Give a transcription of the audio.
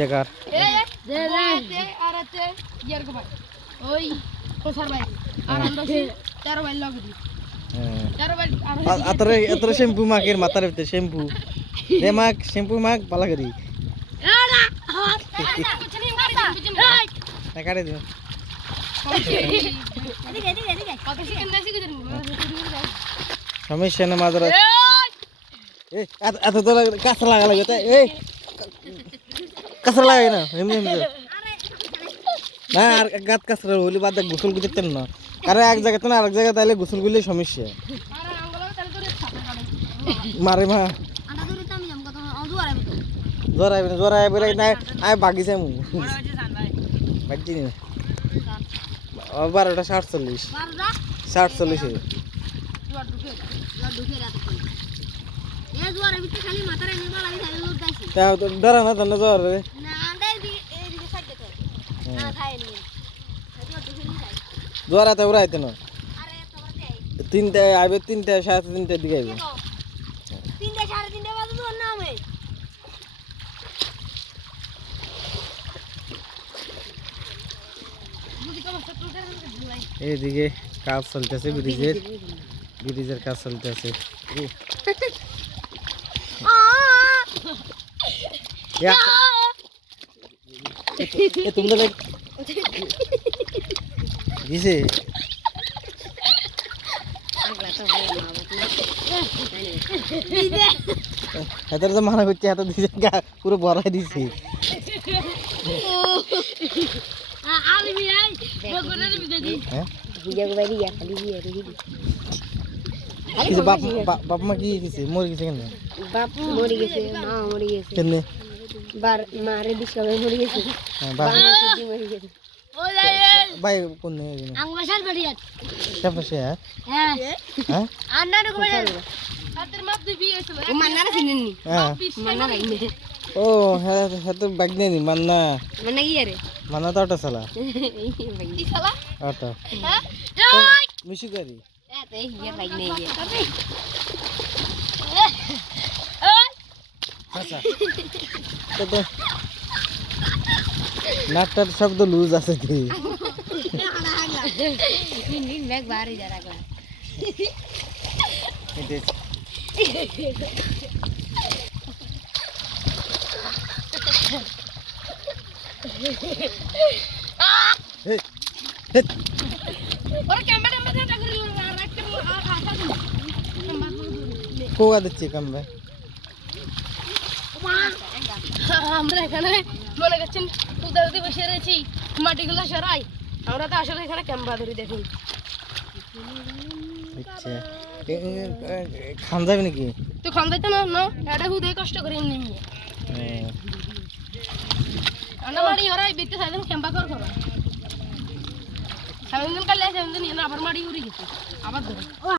দেখার এতরে শ্যাম্পু মাখের মাথার ভিতরে শ্যাম্পু দে মাখ শ্যাম্পু মাখ পালা করি কাটে দিন সমস্যা না মাদার এত তো কাঁচা লাগা লাগে তাই এই কাঁচা লাগে না এমনি এমনি না আর গাত কাঁচা হলি বাদ গোসল করতেন না কারণ এক জায়গাতে না আরেক জায়গায় তাইলে গোসল করলে সমস্যা মারে মা জ্বর আইবে না জ্বর আইবে না আয় বাগিছে মু বাগছি না 12টা 47 47 তাও তো ডরা না তন্ন জ্বর রে জ্বর আতে উড়াইতে না 3টা আইবে 3টা 3:30 দিকে আইবে 3টা 3:30 বাজে জ্বর না আমি এইদিকে কাজ চলতেছে ব্রিজের কাজ চলতেছে তোমরা দিছে হাতের তো মানা করছে হাতে দিছে পুরো ভরাই দিছে বাপ মা কি গেছে মরে গেছে কেন বাপ মরে গেছে মা মরে গেছে কেন মারে বিশ্ববে মরে গেছে মরে গেছে ভাই কোন আঙ্গুশাল বাড়ি আছে তারপরে হ্যাঁ হ্যাঁ আন্নারে কই হাতের মাপ দিবি এসে ও মান্নারা চিনেননি হ্যাঁ মান্নারা ও হ্যাঁ হ্যাঁ তো ব্যাগ নেই মান্না মান্না কি রে মান্না তো অটো চালা কি চালা অটো হ্যাঁ মিশু গাড়ি এতে হিয়া বাইক নেই আচ্ছা তো নাটটার শব্দ লুজ আছে কি নিন ব্যাগ বাড়ি যা রাখলা ওরে ক্যামেরা মধ্যে টাকা রাখতে কোয়া দিচ্ছি কামবে আমরা এখানে মনে করছেন উদারতে বসে রয়েছি মাটিগুলো সরাই আমরা তো আসলে এখানে ক্যাম্পা ধরি দেখুন আচ্ছা খান যাবে নাকি তো খান যাইতে না না এটা হুদে কষ্ট করে নিমি আমরা মাটি হরাই বিতে সাইদেন ক্যাম্পা করো সামনে দিন কালে সামনে দিন আবার মাটি উড়ি গেছে আবার ধরে